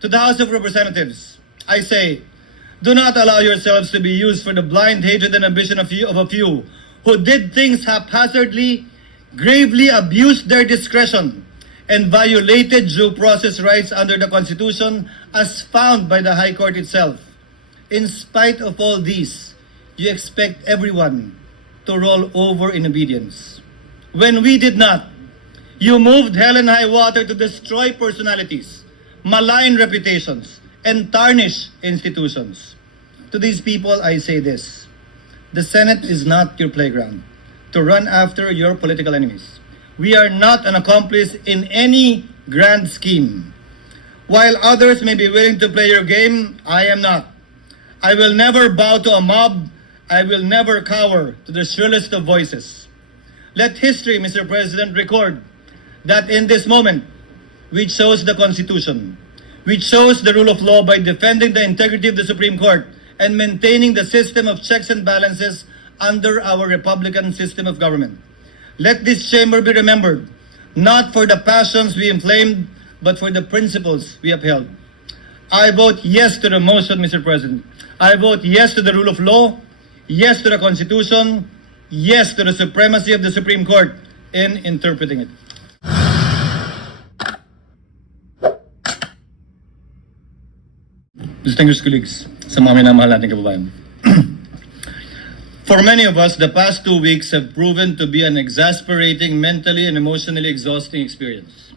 To the House of Representatives, I say, do not allow yourselves to be used for the blind hatred and ambition of a few who did things haphazardly, gravely abused their discretion, and violated due process rights under the Constitution as found by the High Court itself. In spite of all these, you expect everyone to roll over in obedience. When we did not, you moved hell and high water to destroy personalities, malign reputations, and tarnish institutions. To these people, I say this: the Senate is not your playground to run after your political enemies. We are not an accomplice in any grand scheme. While others may be willing to play your game, I am not. I will never bow to a mob. I will never cower to the shrillest of voices. Let history, Mr. President, record that in this moment, we chose the Constitution. We chose the rule of law by defending the integrity of the Supreme Court and maintaining the system of checks and balances under our Republican system of government. Let this chamber be remembered, not for the passions we inflamed, but for the principles we upheld. I vote yes to the motion, Mr. President. I vote yes to the rule of law, yes to the Constitution, yes to the supremacy of the Supreme Court in interpreting it. Distinguished colleagues, sa mga minamahal nating kababayan. For many of us, the past 2 weeks have proven to be an exasperating, mentally and emotionally exhausting experience.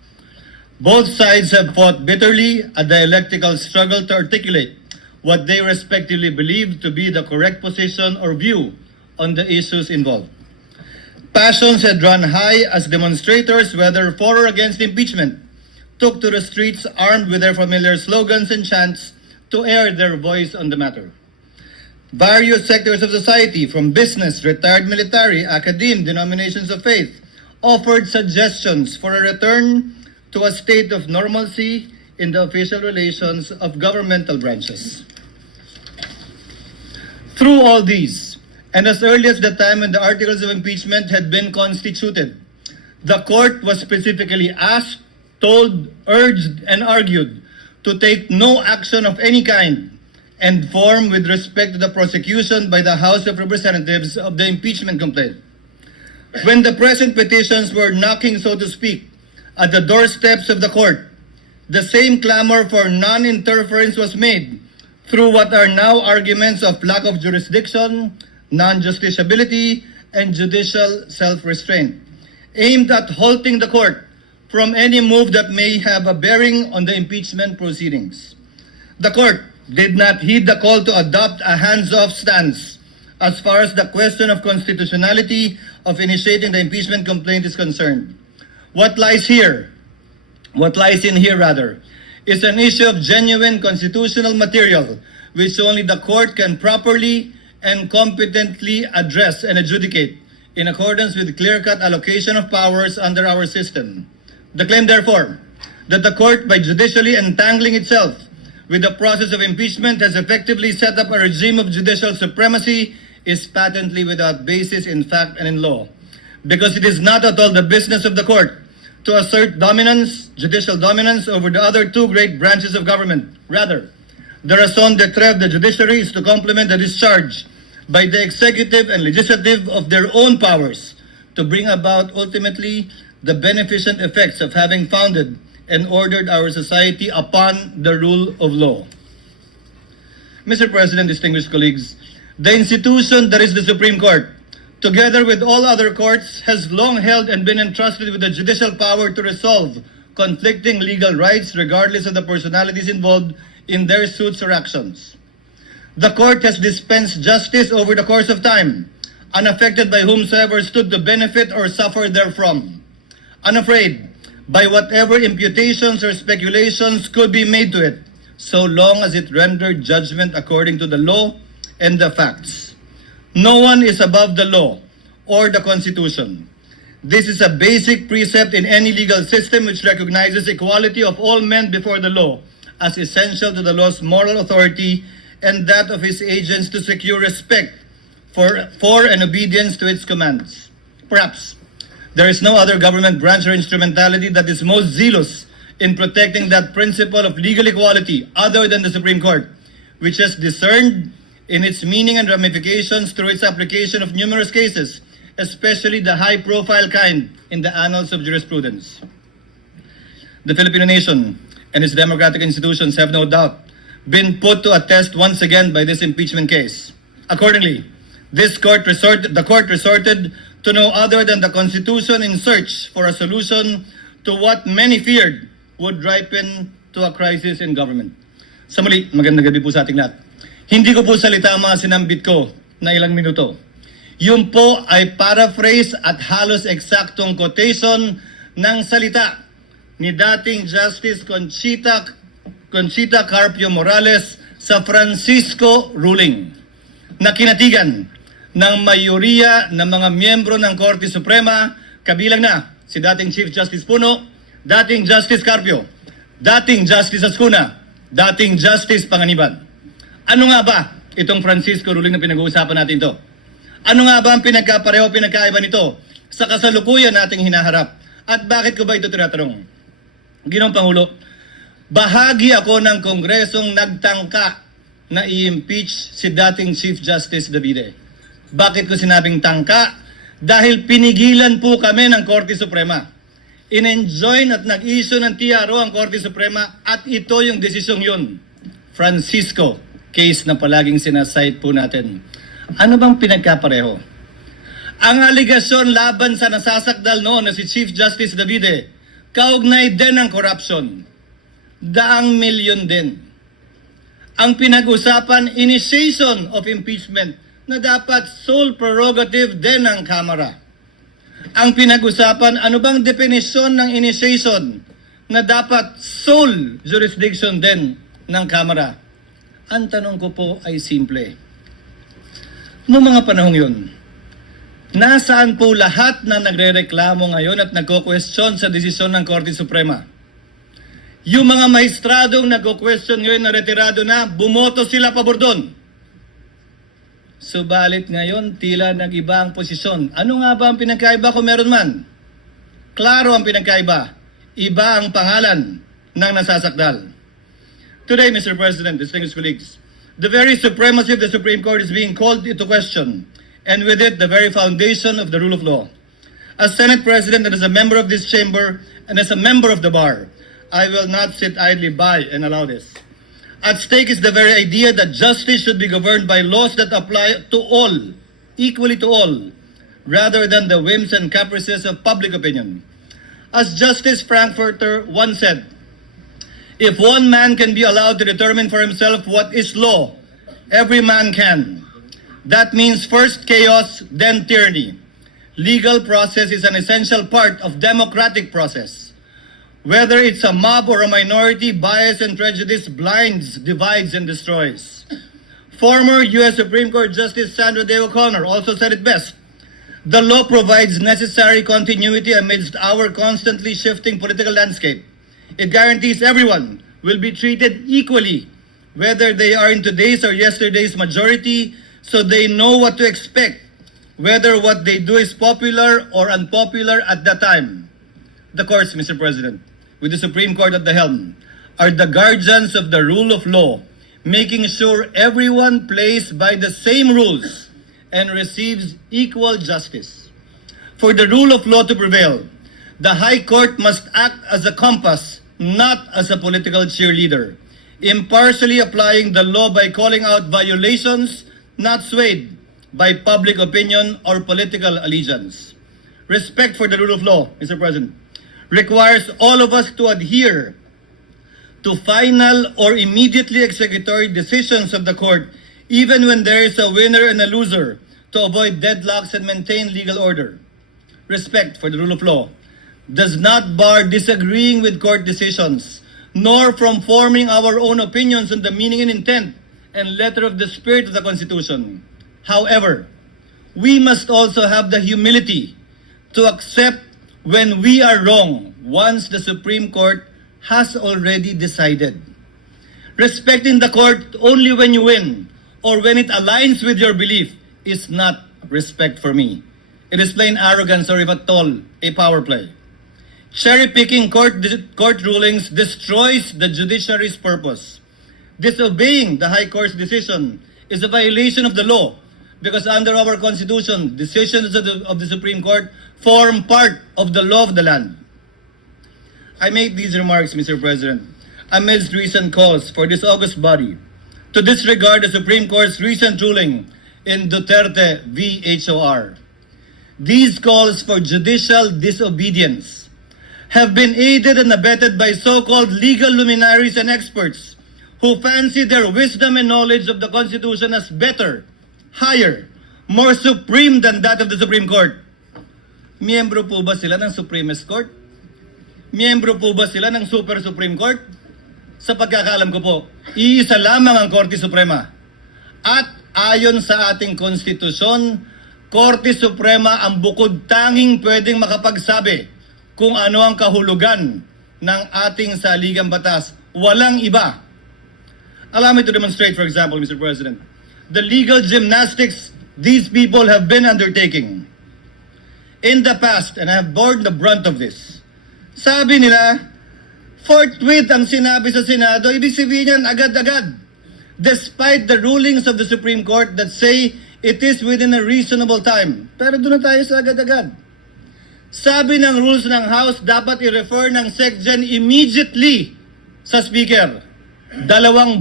Both sides have fought bitterly a dialectical struggle to articulate what they respectively believe to be the correct position or view on the issues involved. Passions had run high as demonstrators, whether for or against impeachment, took to the streets armed with their familiar slogans and chants to air their voice on the matter. Various sectors of society, from business, retired military, academe, denominations of faith, offered suggestions for a return to a state of normalcy in the official relations of governmental branches. Through all these, and as early as the time when the articles of impeachment had been constituted, the court was specifically asked, told, urged, and argued to take no action of any kind and form with respect to the prosecution by the House of Representatives of the impeachment complaint. When the present petitions were knocking, so to speak, at the doorsteps of the court, the same clamor for non-interference was made through what are now arguments of lack of jurisdiction, non-justiciability, and judicial self-restraint, aimed at halting the court from any move that may have a bearing on the impeachment proceedings. The court did not heed the call to adopt a hands-off stance as far as the question of constitutionality of initiating the impeachment complaint is concerned. What lies in here, is an issue of genuine constitutional material which only the court can properly and competently address and adjudicate in accordance with clear-cut allocation of powers under our system. The claim, therefore, that the court, by judicially entangling itself with the process of impeachment, has effectively set up a regime of judicial supremacy is patently without basis in fact and in law, because it is not at all the business of the court to assert dominance, judicial dominance, over the other two great branches of government. Rather, the raison d'etre of the judiciary is to complement the discharge by the executive and legislative of their own powers to bring about ultimately the beneficent effects of having founded and ordered our society upon the rule of law. Mr. President, distinguished colleagues, the institution that is the Supreme Court, together with all other courts, has long held and been entrusted with the judicial power to resolve conflicting legal rights regardless of the personalities involved in their suits or actions. The court has dispensed justice over the course of time, unaffected by whomsoever stood to benefit or suffer therefrom, unafraid by whatever imputations or speculations could be made to it, so long as it rendered judgment according to the law and the facts. No one is above the law or the Constitution. This is a basic precept in any legal system which recognizes equality of all men before the law as essential to the law's moral authority and that of its agents to secure respect for and obedience to its commands. Perhaps there is no other government branch or instrumentality that is most zealous in protecting that principle of legal equality other than the Supreme Court, which has discerned in its meaning and ramifications through its application of numerous cases, especially the high-profile kind in the annals of jurisprudence. The Filipino nation and its democratic institutions have no doubt been put to a test once again by this impeachment case. Accordingly, the court resorted to no other than the Constitution in search for a solution to what many feared would ripen to a crisis in government. Sa muli, magandang gabi po sa ating lahat. Hindi ko po salita ang mga sinambit ko na ilang minuto. Yun po ay paraphrase at halos eksaktong quotation ng salita ni dating Justice Conchita Carpio Morales sa Francisco ruling na kinatigan ng mayoriya ng mga miyembro ng Korte Suprema, kabilang na si dating Chief Justice Puno, dating Justice Carpio, dating Justice Ascuna, dating Justice Panganiban. Ano nga ba itong Francisco ruling na pinag-uusapan natin to? Ano nga ba ang pinagkapareho, pinagkaiba nito sa kasalukuyan nating hinaharap? At bakit ko ba ito tinatanong? Ginoong Pangulo, bahagi ako ng Kongresong nagtangka na i-impeach si dating Chief Justice Davide. Bakit ko sinabing tangka? Dahil pinigilan po kami ng Korte Suprema. In-enjoin at nag-issue ng TRO ang Korte Suprema at ito yung desisyong yun. Francisco, case na palaging sinasite po natin. Ano bang pinagkapareho? Ang aligasyon laban sa nasasakdal noon na si Chief Justice Davide, kaugnay din ng corruption. Daang milyon din. Ang pinag-usapan, initiation of impeachment na dapat sole prerogative din ng Kamara. Ang pinag-usapan, ano bang definisyon ng initiation na dapat sole jurisdiction din ng Kamara? Ang tanong ko po ay simple. Noong mga panahong yun, nasaan po lahat na nagre-reklamo ngayon at nagko-question sa desisyon ng Korte Suprema? Yung mga mahistradong nagko-question ngayon na retirado na, bumoto sila pabor doon. Subalit ngayon, tila nag-iba ang posisyon. Ano nga ba ang pinagkaiba kung meron man? Klaro ang pinagkaiba. Iba ang pangalan ng nasasakdal. Today, Mr. President, distinguished colleagues, the very supremacy of the Supreme Court is being called into question, and with it, the very foundation of the rule of law. As Senate President and as a member of this chamber, and as a member of the bar, I will not sit idly by and allow this. At stake is the very idea that justice should be governed by laws that apply to all, equally to all, rather than the whims and caprices of public opinion. As Justice Frankfurter once said, if one man can be allowed to determine for himself what is law, every man can. That means first chaos, then tyranny. Legal process is an essential part of democratic process. Whether it's a mob or a minority, bias and prejudice blinds, divides, and destroys. Former U.S. Supreme Court Justice Sandra Day O'Connor also said it best. The law provides necessary continuity amidst our constantly shifting political landscape. It guarantees everyone will be treated equally, whether they are in today's or yesterday's majority, so they know what to expect, whether what they do is popular or unpopular at that time. The courts, Mr. President, with the Supreme Court at the helm, are the guardians of the rule of law, making sure everyone plays by the same rules and receives equal justice. For the rule of law to prevail, the High Court must act as a compass, not as a political cheerleader, impartially applying the law by calling out violations, not swayed by public opinion or political allegiance. Respect for the rule of law, Mr. President, requires all of us to adhere to final or immediately executory decisions of the court, even when there is a winner and a loser, to avoid deadlocks and maintain legal order. Respect for the rule of law does not bar disagreeing with court decisions, nor from forming our own opinions on the meaning and intent and letter of the spirit of the Constitution. However, we must also have the humility to accept when we are wrong once the Supreme Court has already decided. Respecting the court only when you win or when it aligns with your belief is not respect for me. It is plain arrogance or if at all, a power play. Cherry-picking court rulings destroys the judiciary's purpose. Disobeying the High Court's decision is a violation of the law because under our Constitution, decisions of the Supreme Court form part of the law of the land. I made these remarks, Mr. President, amidst recent calls for this august body to disregard the Supreme Court's recent ruling in Duterte v. HOR. These calls for judicial disobedience have been aided and abetted by so-called legal luminaries and experts who fancy their wisdom and knowledge of the Constitution as better, higher, more supreme than that of the Supreme Court. Miyembro po ba sila ng Supremist Court? Miyembro po ba sila ng Super Supreme Court? Sa pagkakaalam ko po, iisa lamang ang Korte Suprema. At ayon sa ating konstitusyon, Korte Suprema ang bukod tanging pwedeng makapagsabi kung ano ang kahulugan ng ating saligang batas. Walang iba. Allow me to demonstrate, for example, Mr. President, the legal gymnastics these people have been undertaking. In the past, and I have borne the brunt of this, sabi nila, forthwith ang sinabi sa Senado, ibig sabihin yan agad-agad. Despite the rulings of the Supreme Court that say it is within a reasonable time. Pero doon na tayo sa agad-agad. Sabi ng rules ng House, dapat i-refer ng SecGen immediately sa Speaker. 2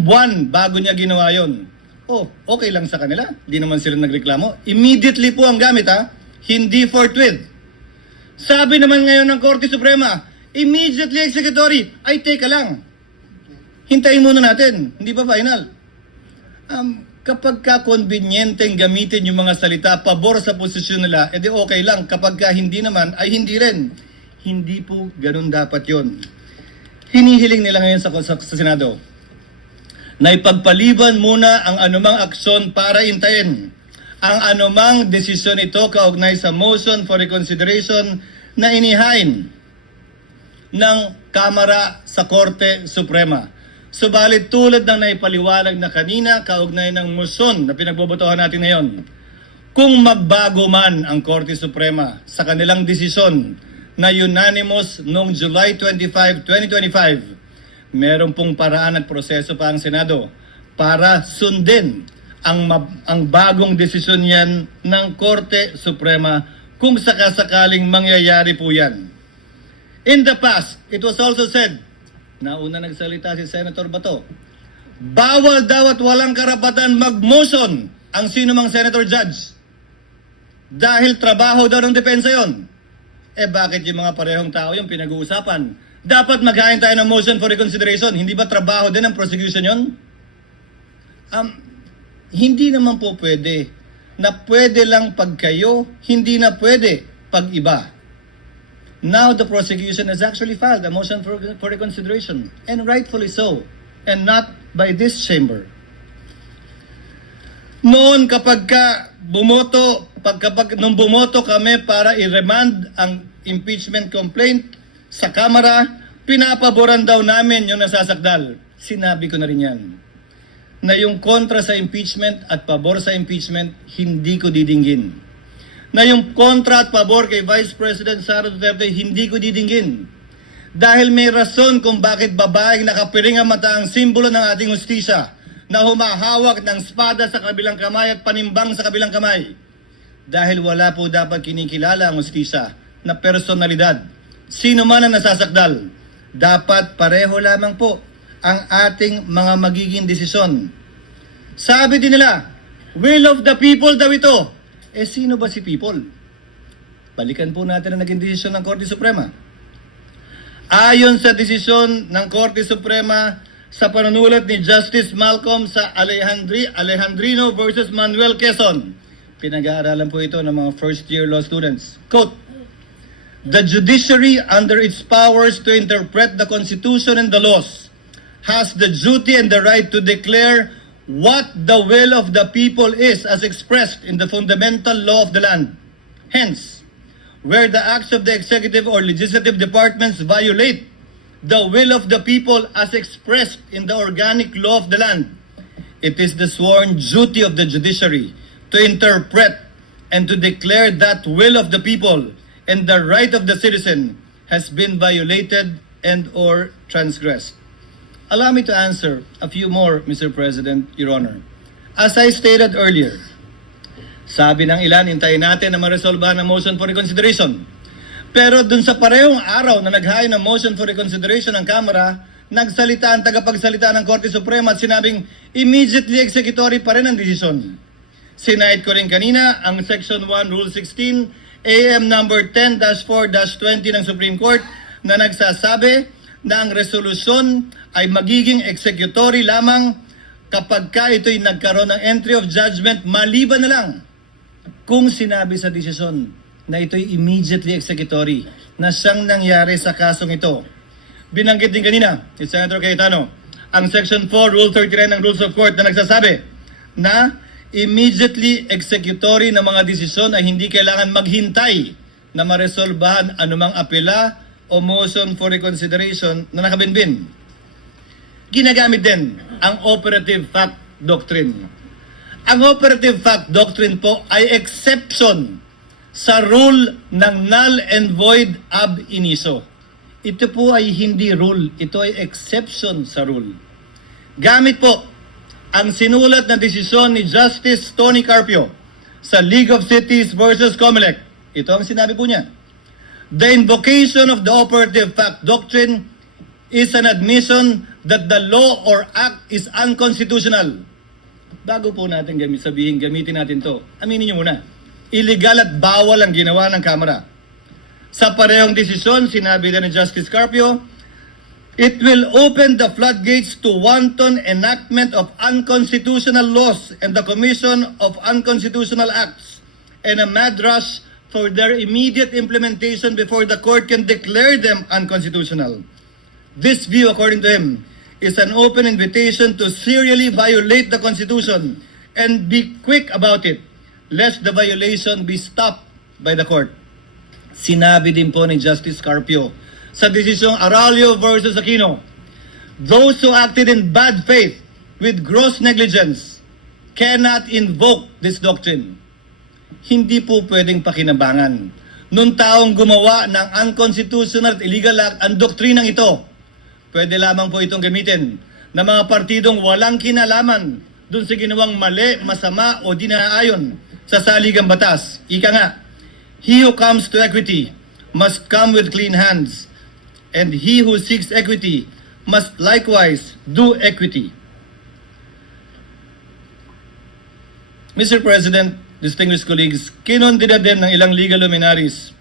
buwan bago niya ginawa yun. Oh, okay lang sa kanila. Di naman sila nagreklamo. Immediately po ang gamit ha. Hindi forthwith. Sabi naman ngayon ng Korte Suprema, immediately executory. Ay, teka lang. Hintayin muna natin. Hindi pa final. Kapag ka-convenienteng gamitin yung mga salita pabor sa posisyon nila, edi okay lang. Kapag ka hindi naman, ay hindi rin. Hindi po ganun dapat yon. Hinihiling nila ngayon sa Senado na ipagpaliban muna ang anumang aksyon para intayin ang anumang desisyon ito kaugnay sa motion for reconsideration na inihain ng Kamara sa Korte Suprema. Subalit tulad ng naipaliwanag na kanina kaugnay ng motion na pinagbobotohan natin ngayon, kung magbago man ang Korte Suprema sa kanilang desisyon na unanimous noong July 25, 2025, meron pong paraan at proseso pa ang Senado para sundin ang bagong desisyon yan ng Korte Suprema kung sakasakaling mangyayari po yan. In the past, it was also said, nauna nagsalita si Senator Bato, bawal daw at walang karapatan mag-motion ang sinumang Senator Judge dahil trabaho daw ng depensa yon. Eh bakit yung mga parehong tao yung pinag-uusapan? Dapat maghain tayo ng motion for reconsideration. Hindi ba trabaho din ng prosecution yon? Hindi naman po pwede na pwede lang pag kayo, hindi na pwede pag iba. Now the prosecution has actually filed a motion for reconsideration, and rightfully so, and not by this chamber. Noon kapag nung bumoto kami para i-remand ang impeachment complaint sa Kamara, pinapaboran daw namin yung nasasakdal. Sinabi ko na rin yan. Na yung kontra sa impeachment at pabor sa impeachment, hindi ko didinggin. Na yung kontra at pabor kay Vice President Sara Duterte, hindi ko didinggin. Dahil may rason kung bakit babaeng nakapiring ang mata ang simbolo ng ating hustisya na humahawak ng espada sa kabilang kamay at panimbang sa kabilang kamay. Dahil wala po dapat kinikilala ang hustisya na personalidad. Sino man ang nasasakdal, dapat pareho lamang po ang ating mga magiging desisyon. Sabi din nila, will of the people daw ito. Eh sino ba si people? Balikan po natin ang naging desisyon ng Korte Suprema. Ayon sa desisyon ng Korte Suprema sa panunulat ni Justice Malcolm sa Alejandrino versus Manuel Quezon. Pinag-aaralan po ito ng mga first-year law students. Quote, the judiciary under its powers to interpret the Constitution and the laws has the duty and the right to declare what the will of the people is as expressed in the fundamental law of the land. Hence, where the acts of the executive or legislative departments violate the will of the people as expressed in the organic law of the land, it is the sworn duty of the judiciary to interpret and to declare that will of the people and the right of the citizen has been violated and or transgressed. Allow me to answer a few more, Mr. President, Your Honor. As I stated earlier, sabi ng ilan, hintayin natin na maresolbahan ang motion for reconsideration. Pero dun sa parehong araw na naghain ng motion for reconsideration ng Kamara, nagsalita ang tagapagsalita ng Korte Suprema at sinabing immediately executory pa rin ang desisyon. Sinahid ko rin kanina ang Section 1, Rule 16, AM number 10-4-20 ng Supreme Court na nagsasabi na ang resolusyon ay magiging executory lamang kapag ka ito'y nagkaroon ng entry of judgment maliban na lang kung sinabi sa desisyon na ito'y immediately executory na siyang nangyari sa kasong ito. Binanggit din kanina ni Senator Cayetano ang Section 4, Rule 39 ng Rules of Court na nagsasabi na immediately executory na mga desisyon ay hindi kailangan maghintay na maresolbahan anumang apela o motion for reconsideration na nakabinbin. Ginagamit din ang operative fact doctrine. Ang operative fact doctrine po ay exception sa rule ng null and void ab initio. Ito po ay hindi rule, ito ay exception sa rule. Gamit po ang sinulat na desisyon ni Justice Tony Carpio sa League of Cities versus Comelec. Ito ang sinabi po niya. The invocation of the operative fact doctrine is an admission that the law or act is unconstitutional. Bago po natin gamitin natin to, aminin niyo muna. Illegal at bawal ang ginawa ng Kamara. Sa parehong desisyon, sinabi din ni Justice Carpio, it will open the floodgates to wanton enactment of unconstitutional laws and the commission of unconstitutional acts and a mad rush for their immediate implementation before the court can declare them unconstitutional. This view, according to him, is an open invitation to serially violate the Constitution and be quick about it, lest the violation be stopped by the court. Sinabi din po ni Justice Carpio sa desisyong Aralio versus Aquino, those who acted in bad faith with gross negligence cannot invoke this doctrine. Hindi po pwedeng pakinabangan nung taong gumawa ng unconstitutional at illegal act ang doktrinang ito. Pwede lamang po itong gamitin ng mga partidong walang kinalaman dun sa ginawang mali, masama o di naaayon sa saligang batas. Ika nga, he who comes to equity must come with clean hands, and he who seeks equity must likewise do equity. Mr. President, distinguished colleagues, kinondena din ng ilang legal luminaries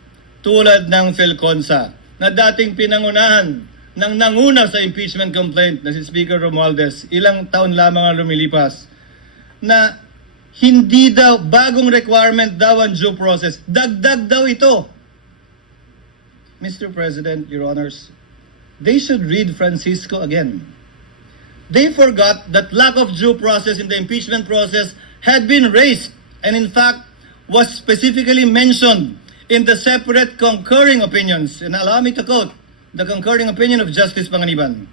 tulad ng Felconsa na dating pinangunahan ng nanguna sa impeachment complaint na si Speaker Romualdez, ilang taon lamang ang lumilipas, na hindi daw, bagong requirement daw ang due process. Dagdag daw ito. Mr. President, Your Honors, they should read Francisco again. They forgot that lack of due process in the impeachment process had been raised and in fact was specifically mentioned in the separate concurring opinions. And allow me to quote the concurring opinion of Justice Panganiban.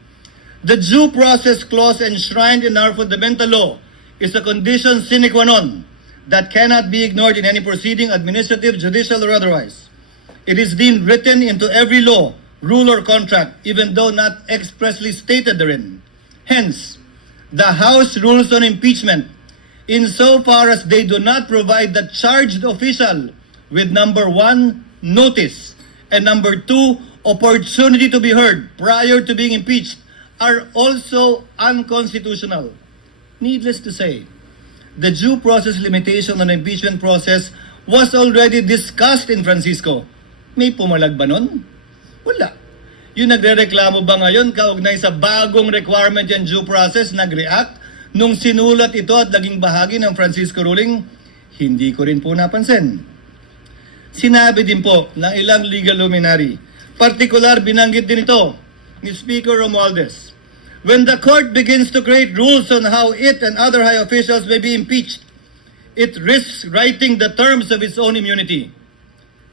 The due process clause enshrined in our fundamental law is a condition sine qua non that cannot be ignored in any proceeding, administrative, judicial, or otherwise. It is deemed written into every law, rule, or contract, even though not expressly stated therein. Hence, the House rules on impeachment, insofar as they do not provide the charged official with number 1, notice, and number 2, opportunity to be heard prior to being impeached, are also unconstitutional. Needless to say, the due process limitation on the impeachment process was already discussed in Francisco. May pumalag ba nun? Wala. Yung nagre-reklamo ba ngayon kaugnay sa bagong requirement yung due process, nag-react nung sinulat ito at naging bahagi ng Francisco ruling? Hindi ko rin po napansin. Sinabi din po ng ilang legal luminary, partikular binanggit din ito ni Speaker Romualdez, when the court begins to create rules on how it and other high officials may be impeached, it risks writing the terms of its own immunity.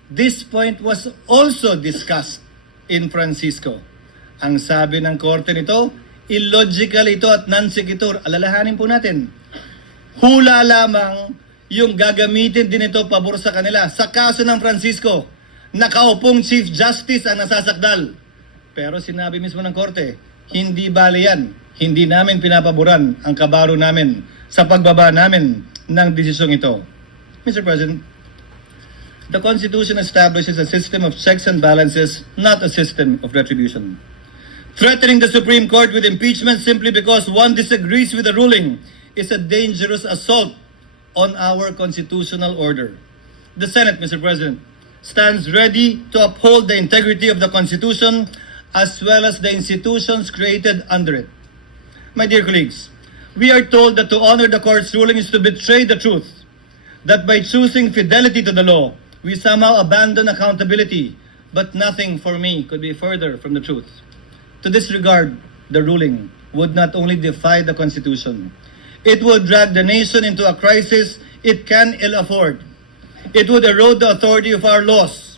This point was also discussed in Francisco. Ang sabi ng korte nito, illogical ito at non-sequitur. Alalahanin po natin. Hula lamang yung gagamitin din ito pabor sa kanila. Sa kaso ng Francisco, nakaupong Chief Justice ang nasasakdal. Pero sinabi mismo ng Korte, hindi bale yan. Hindi namin pinapaboran ang kabaro namin sa pagbaba namin ng desisyong ito. Mr. President, the Constitution establishes a system of checks and balances, not a system of retribution. Threatening the Supreme Court with impeachment simply because one disagrees with the ruling is a dangerous assault on our constitutional order. The Senate, Mr. President, stands ready to uphold the integrity of the Constitution as well as the institutions created under it. My dear colleagues, we are told that to honor the court's ruling is to betray the truth, that by choosing fidelity to the law, we somehow abandon accountability, but nothing for me could be further from the truth. To disregard the ruling would not only defy the Constitution, it would drag the nation into a crisis it can ill afford. It would erode the authority of our laws,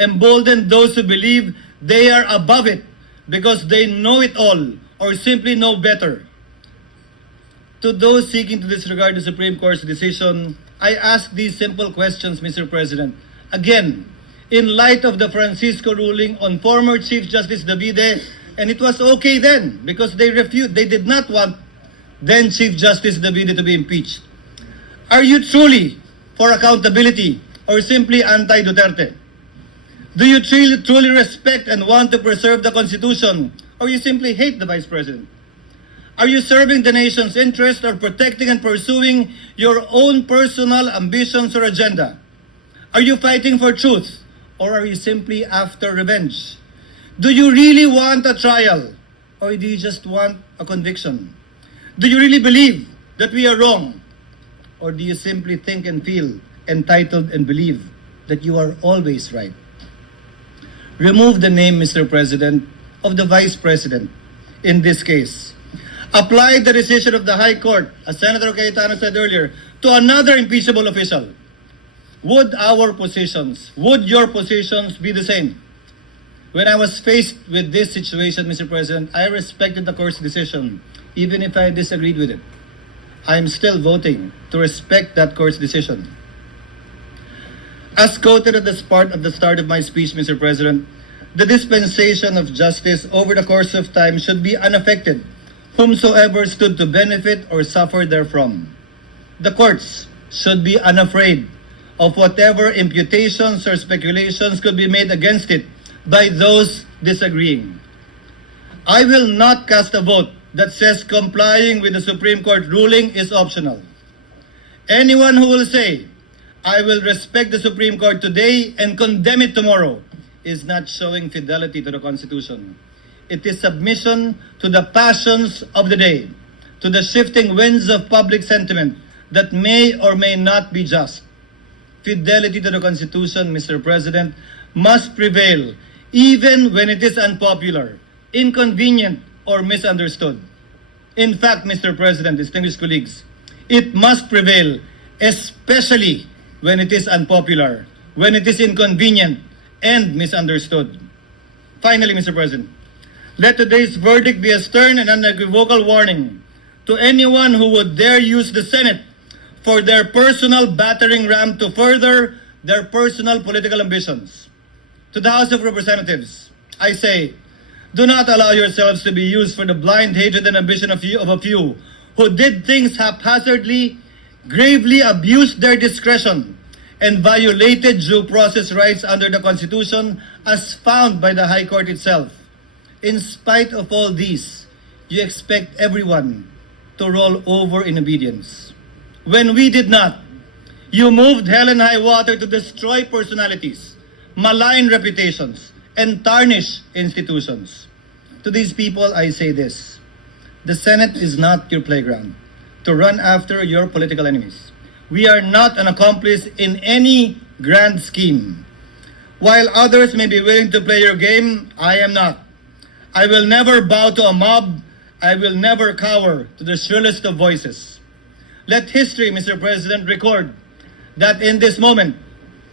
embolden those who believe they are above it because they know it all or simply know better. To those seeking to disregard the Supreme Court's decision, I ask these simple questions, Mr. President. Again, in light of the Francisco ruling on former Chief Justice Davide, and it was okay then because they did not want then Chief Justice Davide to be impeached. Are you truly for accountability or simply anti-Duterte? Do you truly respect and want to preserve the Constitution or you simply hate the Vice President? Are you serving the nation's interest or protecting and pursuing your own personal ambitions or agenda? Are you fighting for truth or are you simply after revenge? Do you really want a trial or do you just want a conviction? Do you really believe that we are wrong or do you simply think and feel entitled and believe that you are always right? Remove the name, Mr. President, of the Vice President in this case. Apply the decision of the High Court, as Senator Cayetano said earlier, to another impeachable official. Would your positions be the same? When I was faced with this situation, Mr. President, I respected the court's decision, even if I disagreed with it. I am still voting to respect that court's decision. As quoted at the start of my speech, Mr. President, the dispensation of justice over the course of time should be unaffected, whomsoever stood to benefit or suffer therefrom. The courts should be unafraid of whatever imputations or speculations could be made against it by those disagreeing. I will not cast a vote that says complying with the Supreme Court ruling is optional. Anyone who will say, I will respect the Supreme Court today and condemn it tomorrow, is not showing fidelity to the Constitution. It is submission to the passions of the day, to the shifting winds of public sentiment that may or may not be just. Fidelity to the Constitution, Mr. President, must prevail even when it is unpopular, inconvenient, or misunderstood. In fact, Mr. President, distinguished colleagues, it must prevail especially when it is unpopular, when it is inconvenient, and misunderstood. Finally, Mr. President, let today's verdict be a stern and unequivocal warning to anyone who would dare use the Senate for their personal battering ram to further their personal political ambitions. To the House of Representatives, I say, do not allow yourselves to be used for the blind hatred and ambition of a few who did things haphazardly, gravely abused their discretion, and violated due process rights under the Constitution as found by the High Court itself. In spite of all these, you expect everyone to roll over in obedience. When we did not, you moved hell and high water to destroy personalities, malign reputations, and tarnish institutions. To these people, I say this: the Senate is not your playground to run after your political enemies. We are not an accomplice in any grand scheme. While others may be willing to play your game, I am not. I will never bow to a mob. I will never cower to the shrillest of voices. Let history, Mr. President, record that in this moment,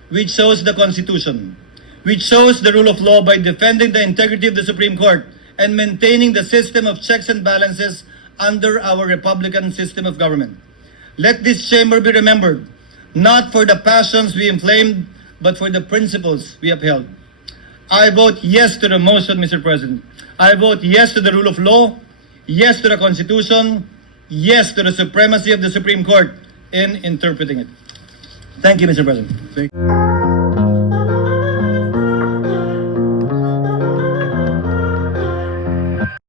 we chose the Constitution. We chose the rule of law by defending the integrity of the Supreme Court and maintaining the system of checks and balances under our Republican system of government. Let this chamber be remembered, not for the passions we inflamed, but for the principles we upheld. I vote yes to the motion, Mr. President. I vote yes to the rule of law, yes to the Constitution, yes to the supremacy of the Supreme Court in interpreting it. Thank you, Mr. President. Thank you.